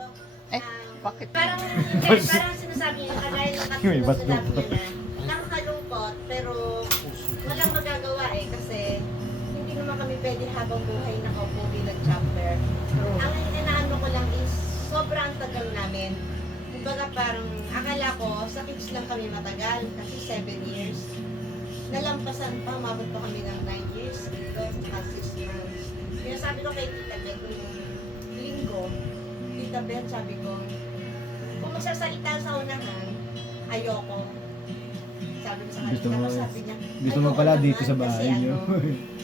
dito. Eh, bakit? Parang, hindi, parang sinasabi niya, kagaya ng katulad sinabi niya na, nakakalungkot, pero walang magagawa eh, kasi hindi naman kami pwede habang buhay nakaupo bilang chapter. Ang inaano ko lang is, sobrang tagal namin. Kumbaga parang, akala ko, sa kids lang kami matagal, kasi 7 years. Nalampasan pa, umabot pa kami ng 9 years dito, saka 6 months. Kaya sabi ko kay Tita Beth, nung linggo, Tita Beth, sabi ko, kung magsasalita sa unahan, ayoko. Sabi ko sa kanya, tapos sabi niya, gusto mo pala ayoko dito sa naman bahay kasi niyo.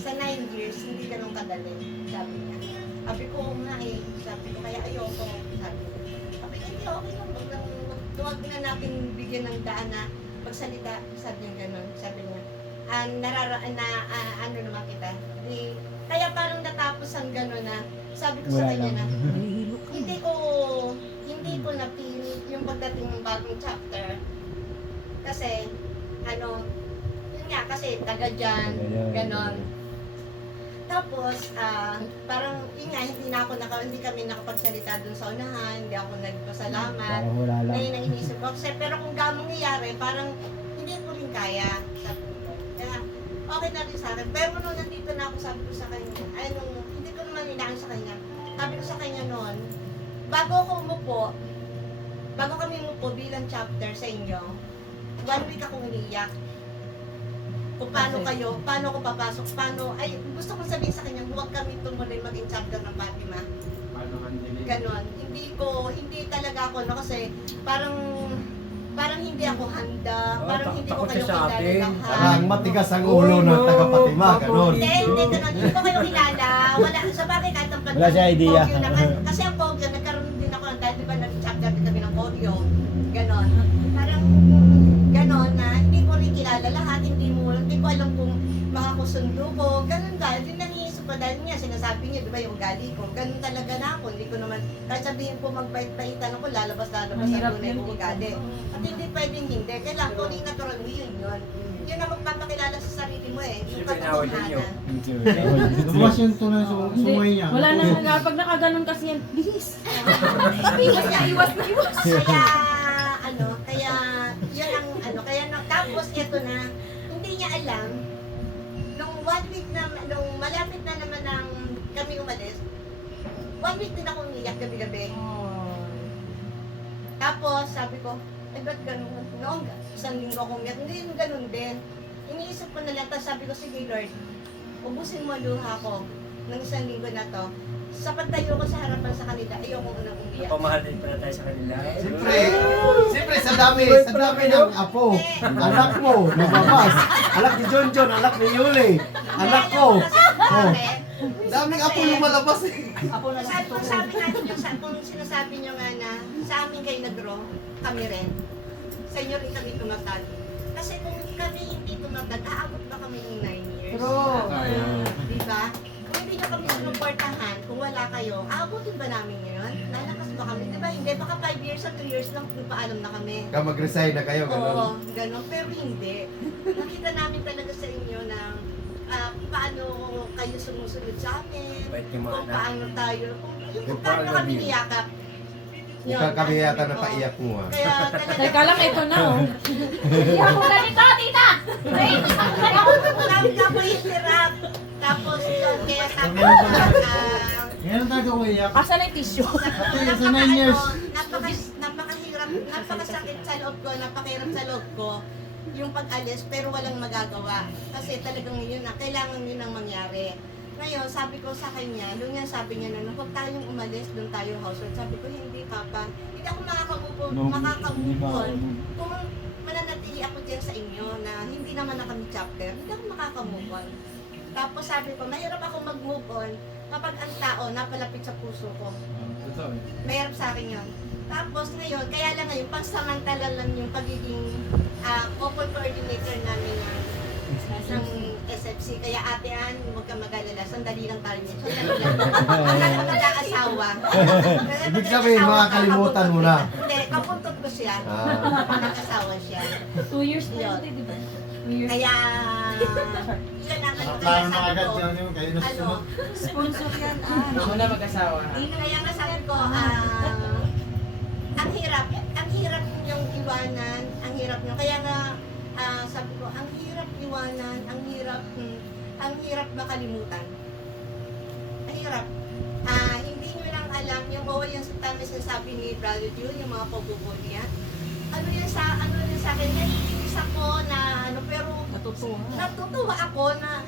sa 9 years, hindi ganun kadali, sabi niya. Sabi ko, oo nga eh, sabi ko, kaya ayoko, sabi ko. Sabi ko, hindi, okay lang, huwag na natin bigyan ng daan na pagsalita, sabi niya ganun, sabi niya. Ano naman kita, kaya parang natapos ang gano'n na, sabi ko sa Wala kanya lang. na, hindi ko na-feel yung pagdating ng bagong chapter. Kasi, yun nga, kasi taga dyan, ganon. Tapos, parang, yun nga, hindi kami nakapagsalita dun sa unahan, hindi ako nagpasalamat. Parang wala lang. Ngayon ang inisip ko, kasi, pero kung gamang nangyayari, parang, hindi ko rin kaya. Sabi ko, kaya, okay na rin sa akin. Pero nung nandito na ako, sabi ko sa kanya, hindi ko naman inaan sa kanya. Sabi ko sa kanya noon, bago kami umupo bilang chapter sa inyo, 1 week akong umiiyak. Kung paano ko papasok, gusto kong sabihin sa kanya, huwag kami tumuloy maging chapter ng Fatima. Ganon. Hindi talaga ako, kasi parang hindi ako handa, parang hindi ko kayo kilala Parang lahat. matigas ang ulo ng taga-Fatima, ganon. Hindi ganon. Hindi ko kayo kilala. Wala, sa bagay kahit ang Wala siya idea. Pogyo naman. Kasi ang Pogyo, nagkaroon din ako ng dahil di ba nag-chapter din kami ng Pogyo. Ganon. Parang ganon na hindi ko rin kilala lahat, hindi ko alam kung makakasundo ko. Ganon dahil din nangiisip pa dahil niya, sinasabi niya, di ba yung ugali ko. Ganon talaga na ako. Hindi ko naman, kahit sabihin po magbait-baitan ako, lalabas ang tunay kong ugali. At hindi pwedeng hindi. Kailangan ko rin natural mo yun. Yun ang magpapakilala sa sarili mo eh. Yung katotohanan. Lumabas yung tunay sa sungay niya. Wala na nga, pag nakaganon kasi yan, bilis. Bilis niya, iwas na iwas. Kaya, yun ang tapos ito na, hindi niya alam, nung 1 week na, nung malapit na naman ng kami umalis, 1 week din ako umiyak gabi-gabi. Tapos, sabi ko, ba't ganun? Noong 1 linggo akong umiyak, hindi yung ganun din. Iniisip ko na lang, tapos sabi ko, sige Lord, ubusin mo ang luha ko ng 1 linggo na to. Sa pagtayo ko sa harapan sa kanila, ayoko unang umiyak. Pamahal din pala tayo sa kanila. Siyempre, sa dami ng apo. Anak mo, lumabas. Anak ni John, anak ni Yuli. Anak ko. Oh. Daming apo lumalabas eh. Sabi natin kung sinasabi nyo nga na sa amin kayo nag-grow, kami rin. Sa inyo rin kami tumatag. Kasi kung kami hindi tumatag, aabot ba kami ng 9 years? Diba? Kung hindi nyo kami sinuportahan, kung wala kayo, aabotin ba namin yun? Lalakas ba kami? Diba? Hindi, baka 5 years at 3 years lang kung paalam na kami. Mag-resign na kayo, Oo, ganon. gano'n. Pero hindi. Nakita namin talaga sa inyo na paano kayo sumusunod sa amin, Bait yung mga kung anak. paano tayo, kung paano kami niyakap. Mukhang kami yata napaiyak mo ah. Kaya talaga. Teka lang, ito na oh. Hindi ako ganito, tita! Marami ka po hirap. Tapos yun, kaya sabi ko, Ngayon tayo umiyak. Asan ang tissue? Sa 9 years. napakahirap, napakasakit sa loob ko, napakahirap sa loob ko yung pag-alis pero walang magagawa. Kasi talagang yun na, kailangan yun ang mangyari. Ngayon, sabi ko sa kanya, doon niya sabi niya na, huwag tayong umalis, doon tayo household. Sabi ko, hindi papa, hindi ako makaka-move on. Kung mananatili ako dyan sa inyo na hindi naman na kami chapter, hindi ako makaka-move on. Tapos sabi ko, mahirap ako mag-move on kapag ang tao napalapit sa puso ko. Mahirap sa akin yun. Tapos ngayon, kaya lang ngayon, pagsamantala lang yung pagiging couple coordinator namin ng SFC. Kaya Ate Ann, huwag kang mag-alala. Sandali lang tayo niya. Sandali lang. Ang mag-aasawa. Ibig sabihin, makakalimutan mo na. Hindi, kapuntot ko siya. Nag-asawa siya. 2 years na Yun. yun, di ba? 2 years. Kaya, yun ang ano. Kaya Plano na sabi agad ko, yun kayo na ano, susunod. Sponsor yan, Huwag mo na mag-asawa. kaya nga sabi ko, hirap nyo. Kaya nga, sabi ko, ang hirap iwanan, ang hirap makalimutan. Ang hirap. Hindi nyo lang alam, yung bawal yung sinasabi ni Brother June, yung mga pagbubuo niya. Ano yun sa akin, naiinis ako na pero natutuwa ako na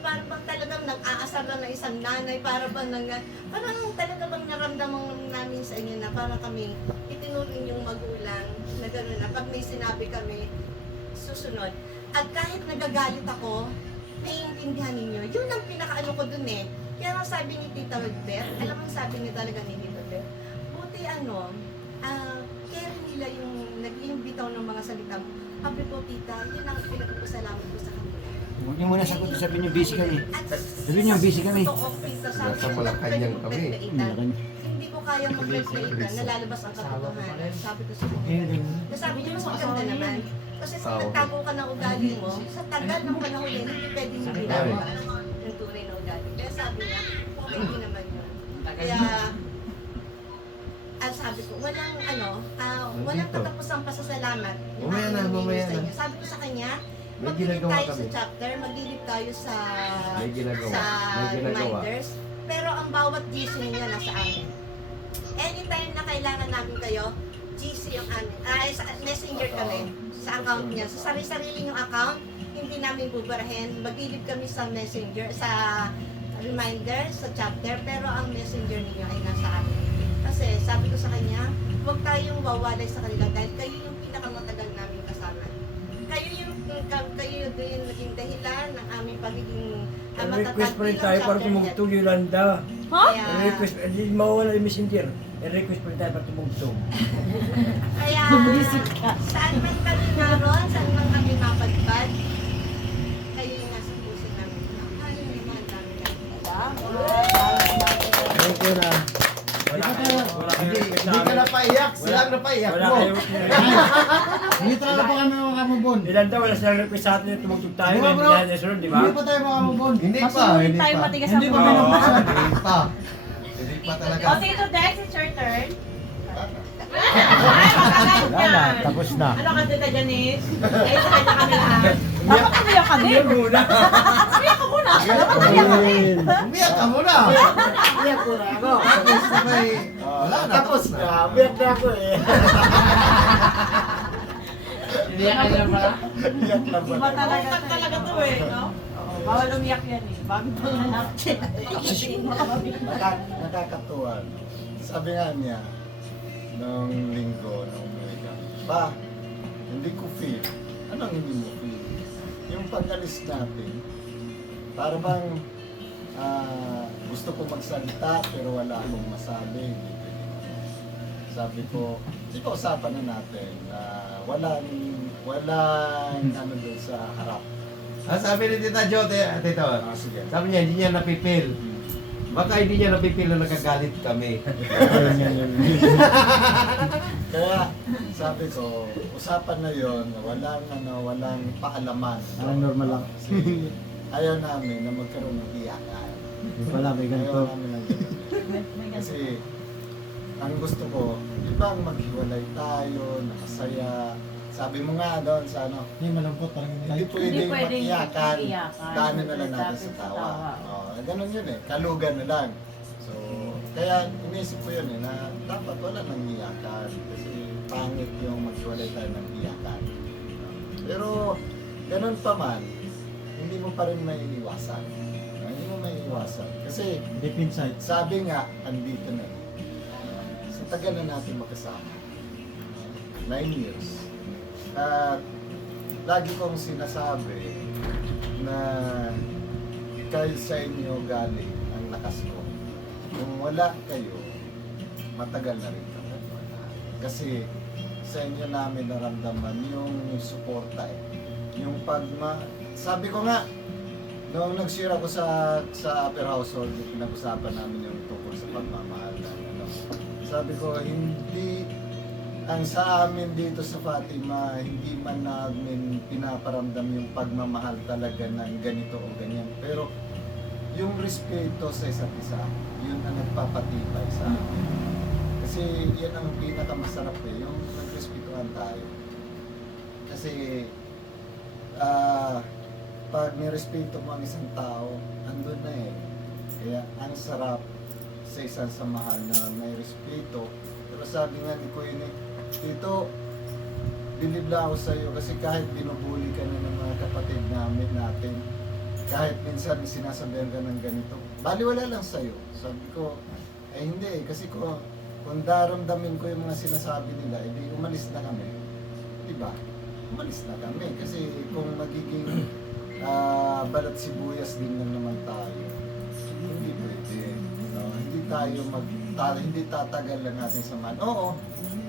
parang talagang nag-aasar lang ng isang nanay, parang talaga bang naramdaman namin sa inyo na parang kami itinuring yung magulang na gano'n na pag may sinabi kami, susunod. At kahit nagagalit ako, naiintindihan ninyo. Yun ang pinakaano ko dun eh. Kaya nga sabi ni Tita Rodbert, alam mo sabi ni talaga ni Tita Rodbert, buti care nila yung nag-iimbitaw ng mga salita mo. Sabi ko, Tita, yun ang pinagpapasalamat ko sa kanila. Huwag niyo muna sagot, sabihin niyo busy kami. At Sabihin niyo busy kami. totoo, Tita, sabi Nasa ko, Malacanang kami. hindi ko kaya mag-perpeitan, nalalabas ang katotohanan. Sabi ko sa kanila. Sabi niyo, mas maganda naman. Kasi kung nagtago ka ng ugali mo, sa tagal ng panahon yun, hindi pwedeng hindi naman yung tunay na ugali. Kaya sabi niya, okay din naman yun. Kaya, sabi ko, walang katapusang pasasalamat. Mamaya na, mamaya na. Sabi ko sa kanya, May maglilip ginagawa tayo sa kami. chapter, maglilip tayo sa May ginagawa. sa May ginagawa. reminders. Pero ang bawat GC niya nasa amin. Anytime na kailangan namin kayo, GC yung amin. Sa messenger kami sa account niya. Sa sarili-sarili yung account, hindi namin bubarahin. Maglilip kami sa messenger, sa reminder, sa chapter, pero ang messenger niyo ay nasa amin. Kasi sabi ko sa kanya, huwag tayong wawalay sa kanila dahil kayo yung pinakamatagal namin kasama. Kayo din naging dahilan ng aming pagiging Request pa rin bilang tayo para chapter tumugtog head. Yolanda. Kaya, Request, hindi mawala yung messenger. Request pa rin tayo para tumugtog. kaya saan man kami naroon, saan man kami mapadpad, kayo yung nasa puso namin. Mahal na mahal namin kayo. Thank you na. Wala Hindi kayo ka na paiyak, silang na paiyak Wala mo. kayo. Hindi talaga pa kami makamubon. Yolanda, wala silang request sa atin na tumugtog tayo. Di ba, bro? Hindi natin di ba? Hindi pa tayo makamubon. Hindi pa, Masunurin hindi tayo pa. matigas Hindi ang pa ulo. pinapasa. Hindi pa. Hindi pa talaga. O, Tito Dex, it's your turn. Wala, tapos na. Ano ka, Tita Janice? Eh, sa kanya kami lahat. Dapat umiyak ka din. Iyan muna. Umiyak ka muna. Dapat umiyak ka din. Umiyak ka muna. Iyak ko na ako. Tapos na may... Wala na, tapos na. Iyak na ako eh. Iyak na ba? Iyak na Iba talaga. Utak talaga to eh, no? Oo, bawal umiyak yan eh. Bago pa lang Nakakatuwa. Sabi nga niya, nung linggo, nung umuwi kami, ba, hindi ko feel. Anong hindi mo feel? Yung pag-alis natin, para bang gusto ko magsalita pero wala akong masabi. Hindi pwede. Sabi ko, usapan na natin na walang ano doon sa harap. Sabi ni Tita Jo, Tito, Sige. sabi niya, hindi niya napipil. Baka hindi niya napipil na nagagalit kami. Kaya sabi ko, usapan na yon, walang paalaman. Normal lang. Kasi ayaw namin na magkaroon ng iyakan. Wala, may Ayaw namin ng ganun. Kasi ang gusto ko, di ba maghiwalay tayo, nakasaya. Sabi mo nga doon sa ano, Hindi malungkot parang hindi pwedeng pwedeng mag-iyakan. mag-iyakan. Daanan na lang natin sa tawa. Ganun yun eh, kalugan na lang. So, kaya inisip ko yun eh, na dapat wala nang iyakan. Kasi pangit yung maghiwalay tayo ng iyakan. Pero, ganun pa man, hindi mo pa rin may iwasan. Hindi mo may iwasan. Kasi, deep inside. sabi nga, andito na eh. Sa tagal na natin magkasama. 9 years. At lagi kong sinasabi na kayo sa inyo galing ang lakas ko. Kung wala kayo, matagal na rin kami wala. Kasi sa inyo namin naramdaman yung suporta eh. Yung sabi ko nga, nung nag-share ako sa upper household, pinag-usapan namin yung tungkol sa pagmamahal. Sabi ko, hindi ang sa amin dito sa Fatima, hindi man namin pinaparamdam yung pagmamahal talaga ng ganito o ganyan. Pero yung respeto sa isa't isa, yun ang nagpapatibay sa amin. Kasi yan ang pinakamasarap eh, yung nagrespetuhan tayo. Kasi pag nirespeto mo ang isang tao, andun na eh. Kaya ang sarap sa isang samahan na may respeto. Pero sabi nga ni Kuya Nick, Tito, bilib na ako sa iyo kasi kahit binubuli ka na ng mga kapatid natin, kahit minsan sinasabihan ka ng ganito, baliwala lang sa iyo. Sabi ko, hindi kasi kung daramdamin ko yung mga sinasabi nila, edi umalis na kami. Diba? Umalis na kami kasi kung magiging balat sibuyas din lang naman tayo, hindi pwede. No? Hindi tatagal lang natin samahan. Oo,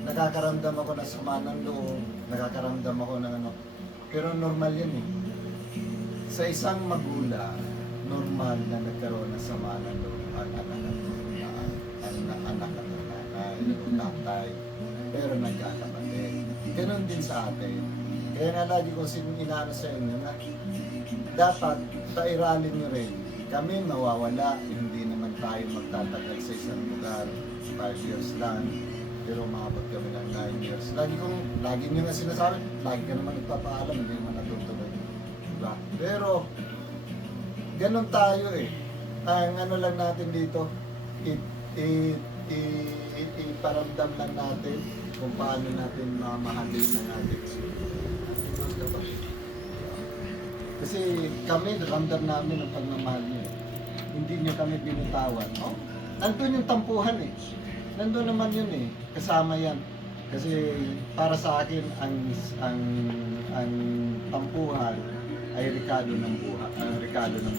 nakakaramdam ako ng sama ng loob, nakakaramdam ako ng ano, pero normal yan eh. Sa isang magulang, normal na nagkaroon ng sama ng loob ang anak at nanay, yung tatay, pero nagkakapatid. Ganon din sa atin. Kaya nga lagi ko inaano sa inyo na dapat pairalin nyo rin. Kami mawawala, hindi naman tayo magtatagal sa isang lugar, 5 years lang. Pero umabot kami ng 9 years. Lagi nyo nga sinasabi, lagi ka naman nagpapaalam, hindi naman natutuloy. Diba? Pero, ganun tayo eh. Ang ano lang natin dito, iparamdam lang natin kung paano natin mamahalin ng ating mga kapatid. Kasi kami, ramdam namin ang pagmamahal niyo. Hindi niyo kami binutawan. Oh, nandun yung tampuhan eh. Nandun naman yun eh. Kasama yan. Kasi para sa akin, ang tampuhan ay rekado ng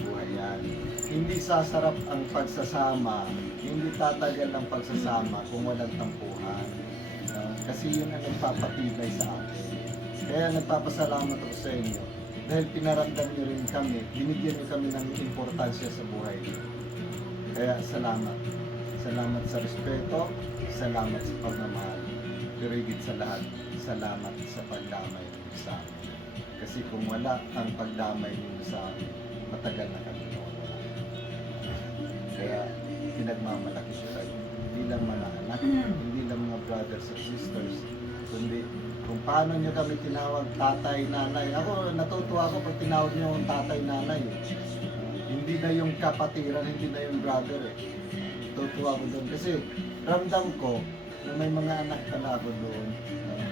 buhay yan. Hindi sasarap ang pagsasama, hindi tatagal ang pagsasama kung walang tampuhan. Kasi yun ang nagpapatibay sa atin. Kaya nagpapasalamat ako sa inyo. Dahil pinaramdam niyo rin kami, binigyan niyo kami ng importansya sa buhay niyo. Kaya salamat. Salamat sa respeto, salamat sa pagmamahal. Pero higit sa lahat, salamat sa pagdamay niyo sa amin. Kasi kung wala ang pagdamay niyo sa amin, matagal na kami nawawala. Kaya pinagmamalaki ko kayo. Hindi lang mga anak, hindi lang mga brothers and sisters, kundi kung paano nyo kami tinawag tatay, nanay. Ako, natutuwa ako pag tinawag nyo yung tatay, nanay. Hindi na yung kapatiran, hindi na yung brother eh. Natutuwa ko doon kasi ramdam ko na may mga anak pala ako doon.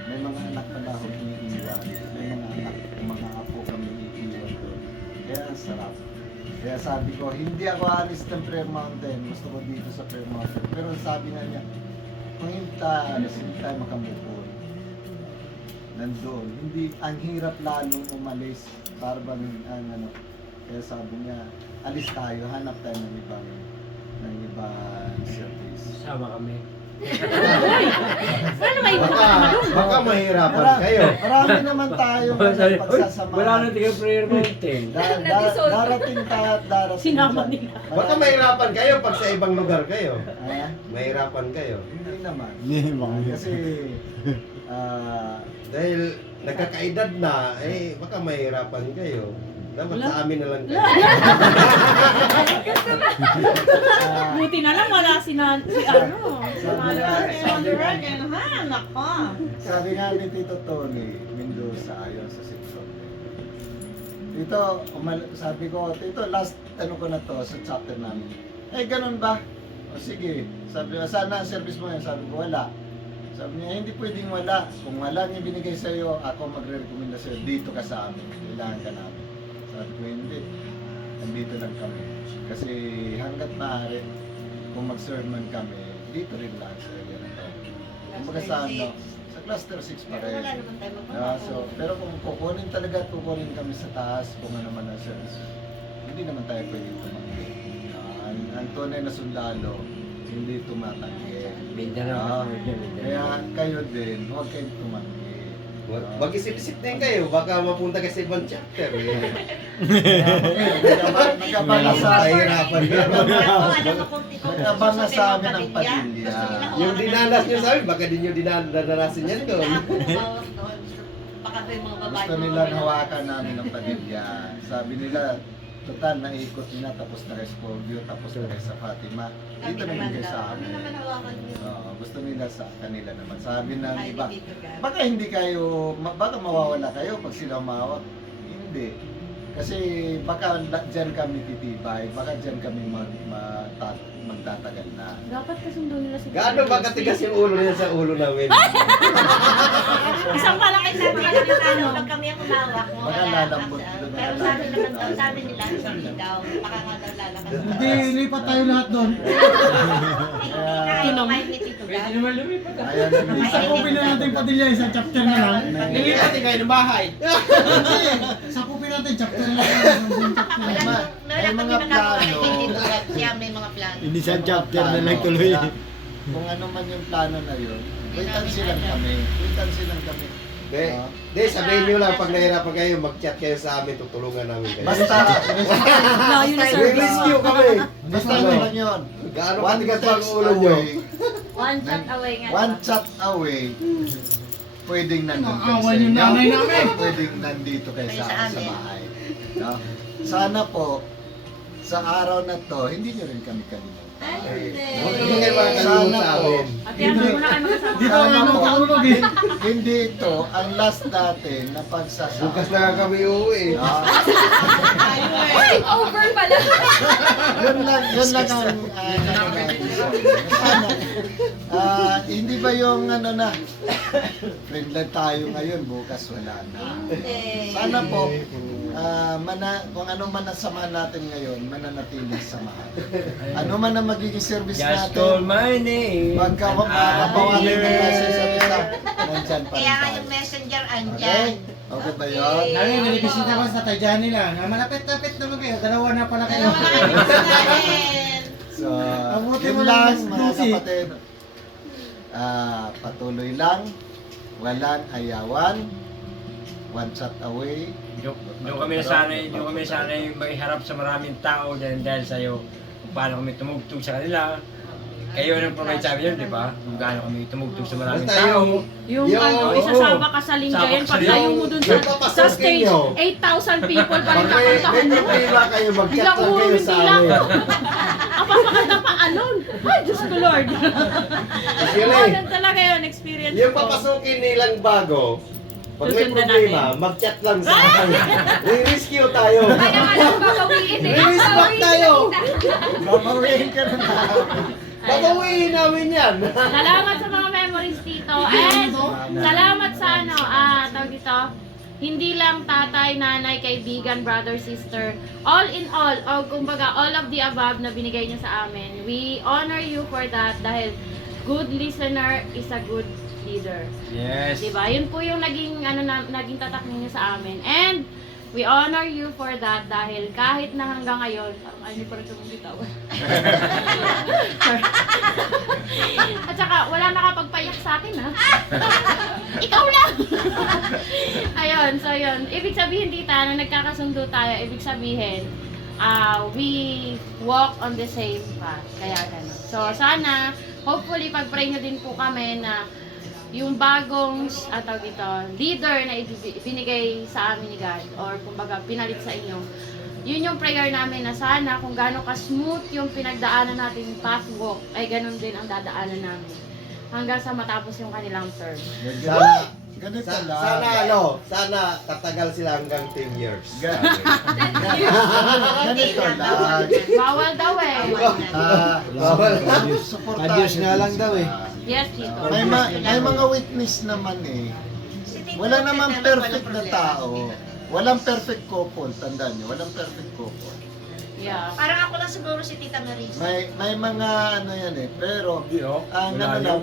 May mga anak pala ako iniiwan. May mga anak, mga apo kami iniiwan doon. Kaya ang sarap. Kaya sabi ko, hindi ako alis ng Prayer Mountain. Gusto ko dito sa Prayer Mountain. Pero sabi nga niya, kung hindi tayo makamupon. Nandoon. Hindi, ang hirap lalong umalis para bang ano. Kaya sabi niya, alis tayo, hanap tayo ng ibang service. Sama kami. Sana may iwan ka naman doon. Baka mahirapan kayo. Marami naman tayong Sabi, pagsasamahan. wala na tingin prayer mountain. Darating tayo at darating. Sinama dyan. nila. Baka mahirapan kayo pag sa ibang lugar kayo. Ah, Mahirapan kayo. hindi naman. Hindi naman. Kasi, Dahil nagkakaedad na, baka mahirapan kayo. Dapat Wala. sa amin na lang kayo. Buti na lang wala si ano. sabi nga ni Tito Tony Mendoza ayon sa Simpson. Tito, sabi ko, Tito, last ano ko na to sa chapter namin. Ganun ba? O sige, sabi ko, sana ang service mo yan? Sabi ko, wala. Sabi niya, hindi pwedeng wala. Kung wala niya binigay sa iyo, ako magre-recommenda sa iyo, dito ka sa amin. Kailangan ka namin. Sabi ko, hindi. Nandito lang kami. Kasi hanggat maaari, kung mag-serve man kami, dito rin lang sa area na to. Kumbaga sa ano, sa cluster 6 pa rin. Wala naman tayo Pero kung kukunin talaga, kukunin kami sa taas, kung ano man ang service, hindi naman tayo pwedeng tumanggi. Ang tunay na sundalo, hindi tumatanggi. Mindanao. Kaya kayo din, huwag kayong tumanggi. Mag-isip-isip din kayo, baka mapunta kayo sa ibang chapter. Nagkabala sa Mahirapan kayo. Nagkabala sa amin ang padilya. Yung dinanas nyo sa amin, baka din nyo dinadanasin yan doon. Baka ito yung mga babae. Gusto nilang hawakan namin ang padilya. Sabi nila, total, naikot nila, tapos na Rescolvio, tapos na sa Fatima. Dito naman kayo sa amin. Ano naman hawakan niyo? Gusto gusto nila sa kanila naman. Sabi ng Ay, iba, dito ka. baka hindi kayo, baka mawawala kayo pag sila umawat. Hindi. Kasi baka dyan kami titibay, baka dyan kami magtatagal na. Dapat kasundo nila si Gaano ba katigas yung ulo niya sa ulo namin? Isang malaki sa mga ano, pag kami ang umawak mo. Baka wala lalambot kasi, doon. pero sabi naman daw, sabi nila, hindi daw, baka nga daw lalakas. Hindi, lipat tayo lahat doon. Hindi na kahit ni Tito Pwede Gab. naman lumipat ah. Ayan na Isa ko natin padilya, isang chapter na lang. Nilipat kayo ng bahay. Hindi, sakupin natin, chapter na lang. Isang chapter na Wala lang. may mga plano. Siya may mga plano. Hindi sa Mga chapter na plano, lang tuloy. kaya Kung ano man yung plano na yun, kwitansi lang kami. Kwitansi lang kami. Di, sabihin nyo lang pag nahirapan kayo, mag-chat kayo sa amin, tutulungan namin kayo. Basta, Layo na Basta- service. rescue kami. basta Ano? ano lang yun. Gaano One katigas pa ang text ulo nyo? away, One chat away nga. one chat away, pwedeng nandun kayo Naawan sa yung inyo, nanay namin. pwedeng nandito kayo Kayo sa sa sa amin. bahay. No? Sana po, sa araw na to, hindi nyo rin kami kalimutan. Hindi kayo makakalimutan sa amin. At yan, muna kayo magkasama. Dito ang Sana ano po, kaulog eh. hindi ito ang last natin na pagsasama. Bukas na nga kami uuwi. Ah, Sleep over pala. yun lang ang sana. Hindi ba yung ano na, friend lang tayo ngayon, bukas wala na. Sana po, kung ano man ang samahan natin ngayon, mananatiling samahan. Ano man ang magiging service Just call natin, my name. pagka makabawalan ng message sa isa, nandyan pa rin Kaya nga tayo. yung messenger Okay? andyan. Okay ba yun? Namin, binibisita ko sa Tajani lang. Malapit-lapit naman kayo. Dalawa na pala kayo. Dalawa na kayo natin. So, Mabuti yun mo lang lang, mga Lucy. kapatid. Patuloy lang, walang ayawan, one shot away. Doon kami nasanay makiharap sa maraming tao dahil sa'yo kung paano kami tumugtog sa kanila. Kayo nang provide sa amin yun, di ba? Kung gaano kami tumugtog sa maraming Basta tao. Yung Yo, ano, isasama ka sa linggayan. Pag tayo mo dun sa, sa stage, 8,000 people pa rin nakantahan mo. Pila kayo, mag-chat Biglang lang kayo uwi sa bigla. amin. Papakanta pa alone. Ay, Diyos ko Lord. Yun eh. Ganun talaga yun, experience Yung ko. papasukin nilang bago, pag may Susundan problema, natin. mag-chat lang sa akin. Re-rescue tayo. Ay, naman ang babawiin eh. Release back tayo. Babawiin ka na. Babawiin namin yan. Salamat sa mga memories dito. And salamat sa ano, tawag dito, hindi lang tatay, nanay, kaibigan, brother, sister. All in all, o kumbaga all of the above na binigay niyo sa amin. We honor you for that dahil good listener is a good leader. Yes. Diba? Yun po yung naging naging tatak ninyo sa amin. And we honor you for that dahil kahit na hanggang ngayon, parang ayaw niyo pa rin tumumitaw. At saka, wala nakapagpayak sa akin, ha? Ikaw lang! Ayun, so yun. Ibig sabihin, tita, na nagkakasundo tayo, ibig sabihin, we walk on the same path. Kaya gano'n. So, sana, hopefully, pag-pray nyo din po kami na yung bagong tawag dito, leader na ibinigay sa amin ni God or kumbaga pinalit sa inyo, yun yung prayer namin na sana kung gaano ka-smooth yung pinagdaanan natin path walk, ay ganun din ang dadaanan namin hanggang sa matapos yung kanilang term. Sana, ganito lang. Sana tatagal sila hanggang 10 years. Ganito lang. Bawal daw eh. Suportahan Adios nga niyo lang daw eh. sila. Yes, Tito. May mga witness naman eh. Wala namang perfect na tao. Walang perfect couple, tandaan niyo. Walang perfect couple. Yeah. Parang ako lang siguro si Tita Marisa. May mga ano yan eh. Pero, Hindi, oh. ang Wala ano yun. lang,